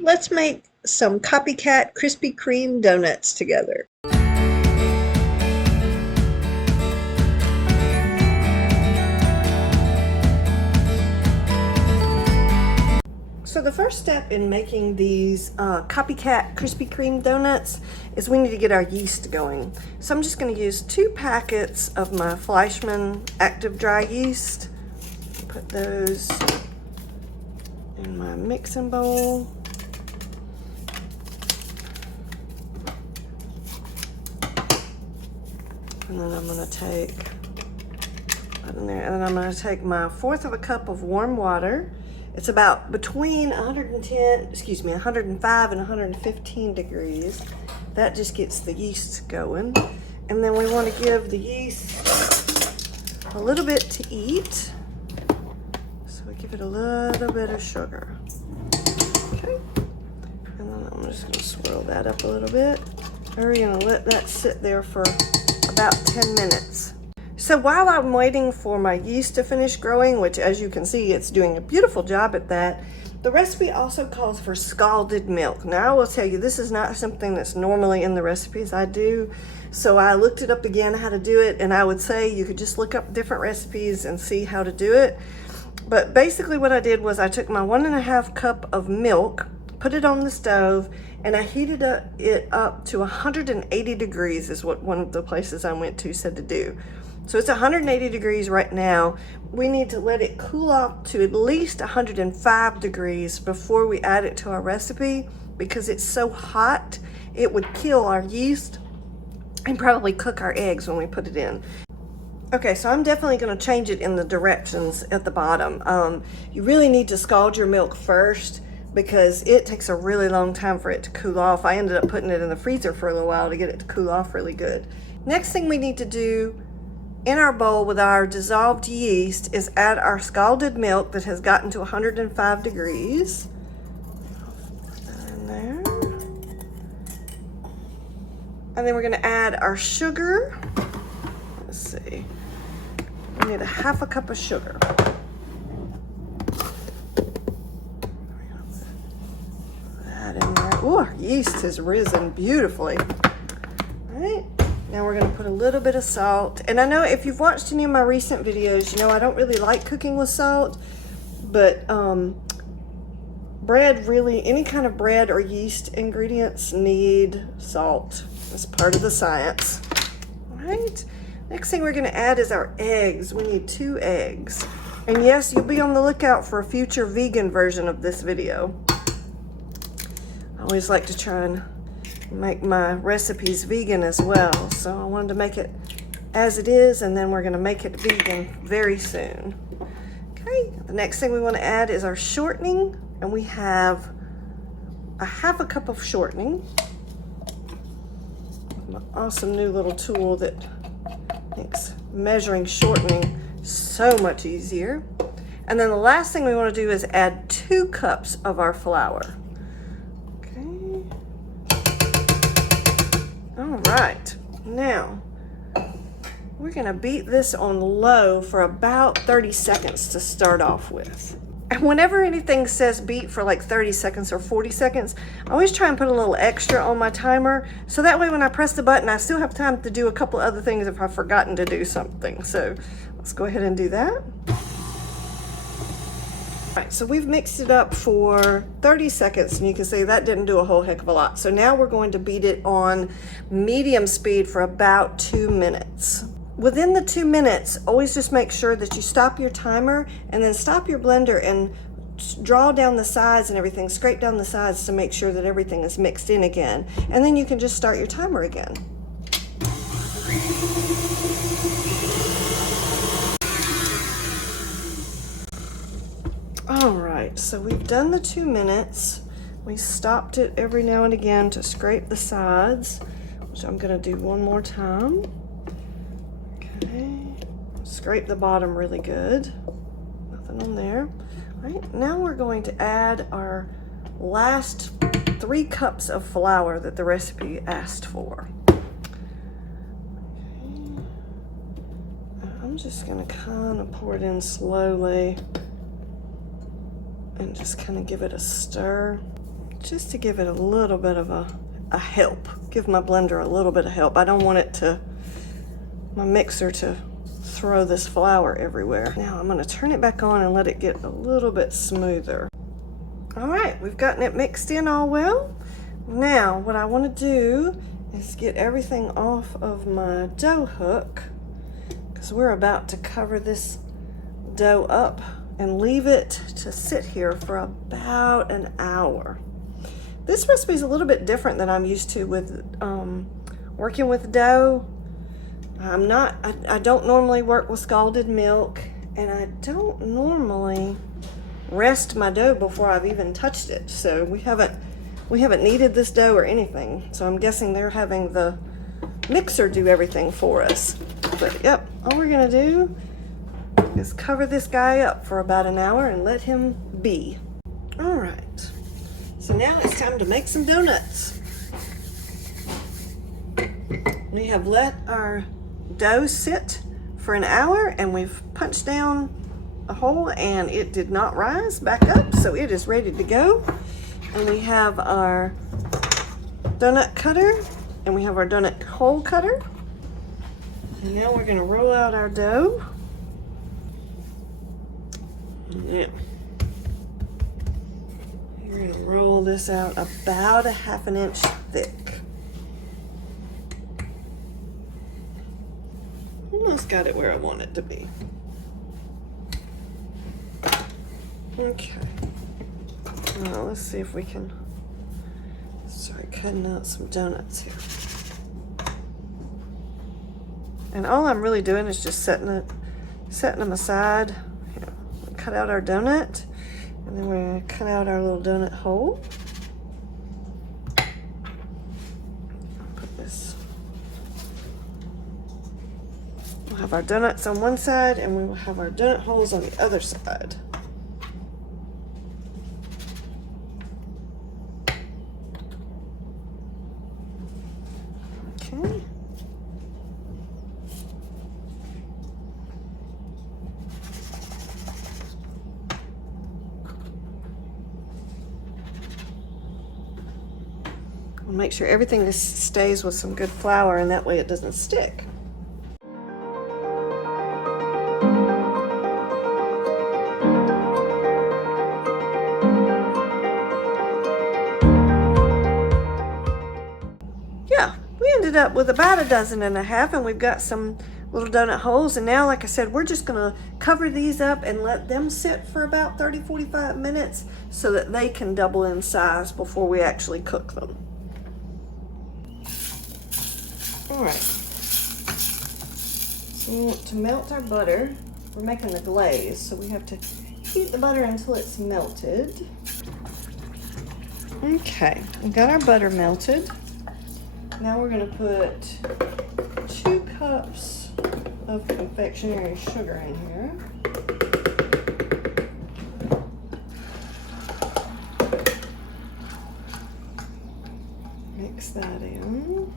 Let's make some Copycat Krispy Kreme Donuts together. So the first step in making these Copycat Krispy Kreme Donuts is we need to get our yeast going. So I'm just going to use 2 packets of my Fleischmann active dry yeast. Put those in my mixing bowl. And then I'm going to take that in there. And then I'm going to take my 1/4 of a cup of warm water. It's about between 105 and 115 degrees. That just gets the yeast going. And then we want to give the yeast a little bit to eat. So we give it a little bit of sugar. Okay. And then I'm just going to swirl that up a little bit. And we're going to let that sit there for about 10 minutes. So while I'm waiting for my yeast to finish growing, which as you can see, it's doing a beautiful job at that, the recipe also calls for scalded milk. Now I will tell you, this is not something that's normally in the recipes I do. So I looked it up again how to do it, and I would say you could just look up different recipes and see how to do it. But basically what I did was I took my 1½ cup of milk, put it on the stove, and I heated it up to 180 degrees is what one of the places I went to said to do. So it's 180 degrees right now. We need to let it cool off to at least 105 degrees before we add it to our recipe, because it's so hot, it would kill our yeast and probably cook our eggs when we put it in. Okay, so I'm definitely going to change it in the directions at the bottom. You really need to scald your milk first, because it takes a really long time for it to cool off. I ended up putting it in the freezer for a little while to get it to cool off really good. Next thing we need to do in our bowl with our dissolved yeast is add our scalded milk that has gotten to 105 degrees. Put that in there. And then we're going to add our sugar. Let's see. We need 1/2 cup of sugar. That in there. Ooh, our yeast has risen beautifully. All right. Now we're going to put a little bit of salt. And I know if you've watched any of my recent videos, you know I don't really like cooking with salt, but bread really, any kind of bread or yeast ingredients need salt. It's part of the science. All right. Next thing we're going to add is our eggs. We need 2 eggs. And yes, you'll be on the lookout for a future vegan version of this video. I always like to try and make my recipes vegan as well, so I wanted to make it as it is, and then we're going to make it vegan very soon. Okay, the next thing we want to add is our shortening, and we have 1/2 cup of shortening. My awesome new little tool that makes measuring shortening so much easier. And then the last thing we want to do is add 2 cups of our flour. All right, now we're gonna beat this on low for about 30 seconds to start off with. And whenever anything says beat for like 30 seconds or 40 seconds, I always try and put a little extra on my timer, so that way when I press the button, I still have time to do a couple other things if I've forgotten to do something. So let's go ahead and do that. All right, so we've mixed it up for 30 seconds, and you can see that didn't do a whole heck of a lot. So now we're going to beat it on medium speed for about 2 minutes. Within the 2 minutes, always just make sure that you stop your timer and then stop your blender and draw down the sides and everything, scrape down the sides to make sure that everything is mixed in again. And then you can just start your timer again. All right, so we've done the 2 minutes. We stopped it every now and again to scrape the sides, which I'm gonna do one more time. Okay, scrape the bottom really good. Nothing on there. All right, now we're going to add our last 3 cups of flour that the recipe asked for. Okay. I'm just gonna kind of pour it in slowly and just kind of give it a stir. just to give it a little bit of a help. Give my blender a little bit of help. I don't want it to, my mixer to throw this flour everywhere. Now I'm going to turn it back on and let it get a little bit smoother. All right, we've gotten it mixed in all well. Now what I want to do is get everything off of my dough hook, because we're about to cover this dough up and leave it to sit here for about an hour. This recipe is a little bit different than I'm used to with working with dough. I don't normally work with scalded milk, and I don't normally rest my dough before I've even touched it. So we haven't kneaded this dough or anything. So I'm guessing they're having the mixer do everything for us. But yep, all we're gonna do is cover this guy up for about an hour and let him be. All right, so now it's time to make some donuts. We have let our dough sit for an hour, and we've punched down a hole and it did not rise back up, so it is ready to go. And we have our donut cutter and we have our donut hole cutter. And now we're going to roll out our dough. Yeah. We're going to roll this out about a ½ inch thick. Almost got it where I want it to be. Okay. Now let's see if we can start cutting out some donuts here. And all I'm really doing is just setting them aside. You know, cut out our donut, and then we're going to cut out our little donut hole. Put this. We'll have our donuts on one side, and we will have our donut holes on the other side. Okay. We'll make sure everything stays with some good flour, and that way it doesn't stick. Up with about 1.5 dozen, and we've got some little donut holes. And now, like I said, we're just going to cover these up and let them sit for about 30-45 minutes so that they can double in size before we actually cook them. All right, so we want to melt our butter. We're making the glaze, so we have to heat the butter until it's melted. Okay, we got our butter melted. Now we're going to put 2 cups of confectionery sugar in here. Mix that in.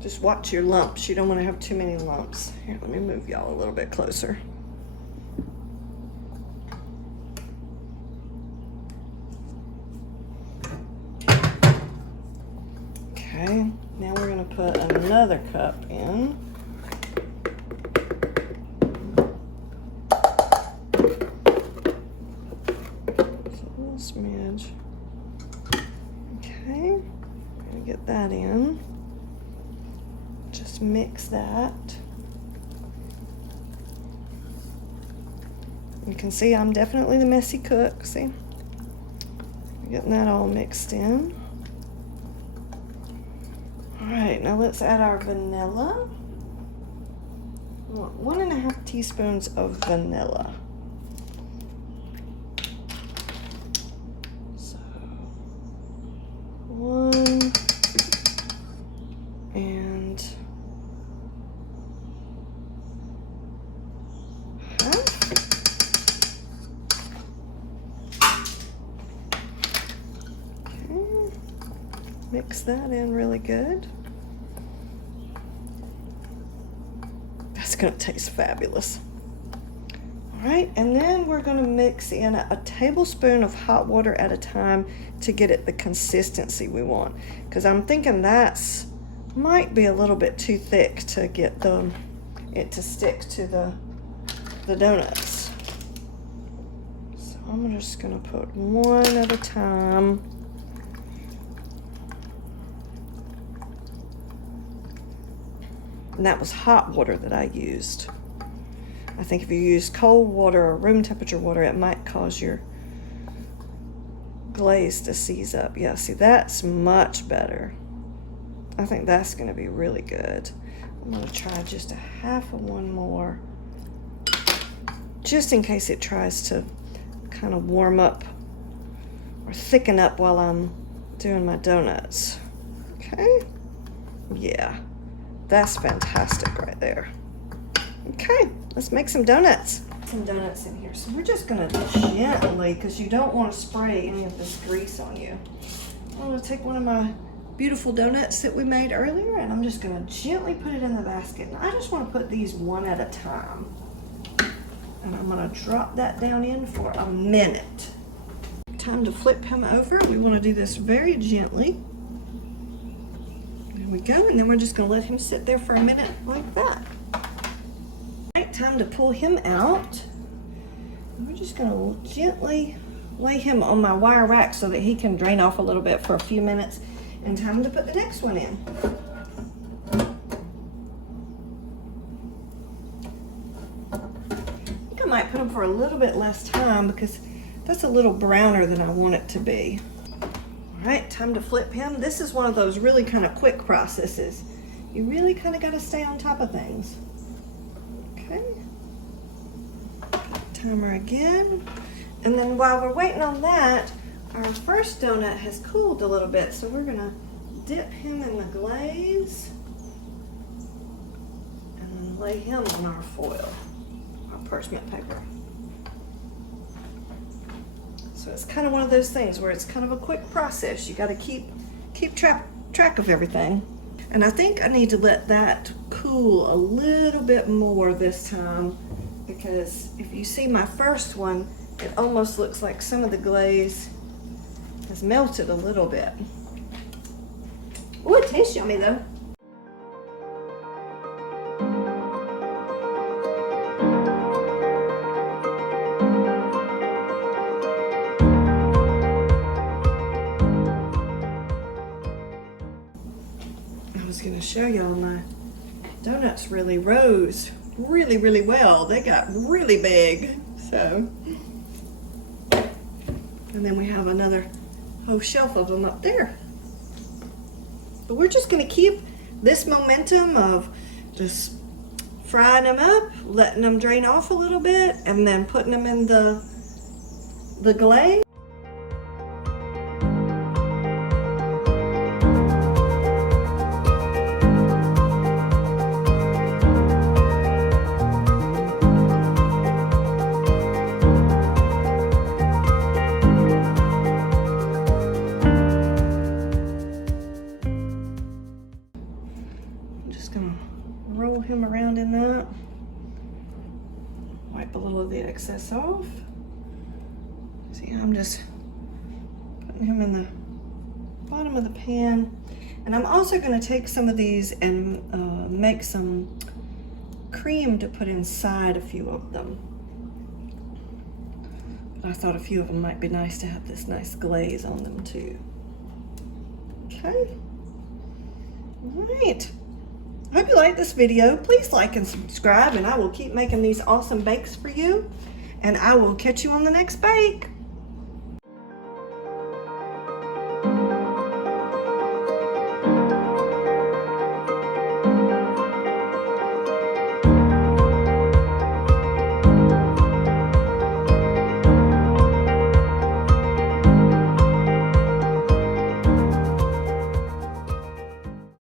Just watch your lumps. You don't want to have too many lumps. Here, let me move y'all a little bit closer. Okay, now we're going to put another cup in. Just a little smidge. Okay, I'm going to get that in. Just mix that. You can see I'm definitely the messy cook. See? I'm getting that all mixed in. Alright, now let's add our vanilla. We want 1.5 teaspoons of vanilla. So, 1 and half. Okay, mix that in really good. That's gonna taste fabulous. All right, and then we're gonna mix in a tablespoon of hot water at a time to get it the consistency we want. Because I'm thinking that's might be a little bit too thick to get it to stick to the donuts. So I'm just gonna put one at a time. And that was hot water that I used. I think if you use cold water or room temperature water, it might cause your glaze to seize up. Yeah, see, that's much better. I think that's gonna be really good. I'm gonna try just a half of one more, just in case it tries to kind of warm up or thicken up while I'm doing my donuts. Okay, yeah, that's fantastic right there. Okay, let's make some donuts. Some donuts in here. So we're just gonna gently, because you don't want to spray any of this grease on you. I'm gonna take one of my beautiful donuts that we made earlier, and I'm just gonna gently put it in the basket. And I just want to put these one at a time. And I'm gonna drop that down in for a minute. Time to flip him over. We want to do this very gently. There we go, and then we're just gonna let him sit there for a minute like that. Right, time to pull him out. We're just gonna gently lay him on my wire rack so that he can drain off a little bit for a few minutes. And time to put the next one in. I think I might put them for a little bit less time because that's a little browner than I want it to be. All right, time to flip him. This is one of those really kind of quick processes. You really kind of got to stay on top of things. Okay. Timer again. And then while we're waiting on that, our first donut has cooled a little bit, so we're gonna dip him in the glaze and then lay him on our foil, our parchment paper. So it's kind of one of those things where it's kind of a quick process. You got to keep track of everything. And I think I need to let that cool a little bit more this time, because if you see my first one, it almost looks like some of the glaze has melted a little bit. Oh, it tastes yummy though. I was gonna show y'all my donuts really rose really well. They got really big, so. And then we have another whole shelf of them up there. But we're just gonna keep this momentum of just frying them up, letting them drain off a little bit, and then putting them in the glaze. Roll him around in that. Wipe a little of the excess off. See, I'm just putting him in the bottom of the pan. And I'm also going to take some of these and make some cream to put inside a few of them. But I thought a few of them might be nice to have this nice glaze on them too. Okay. All right. I hope you liked this video. Please like and subscribe, and I will keep making these awesome bakes for you. And I will catch you on the next bake.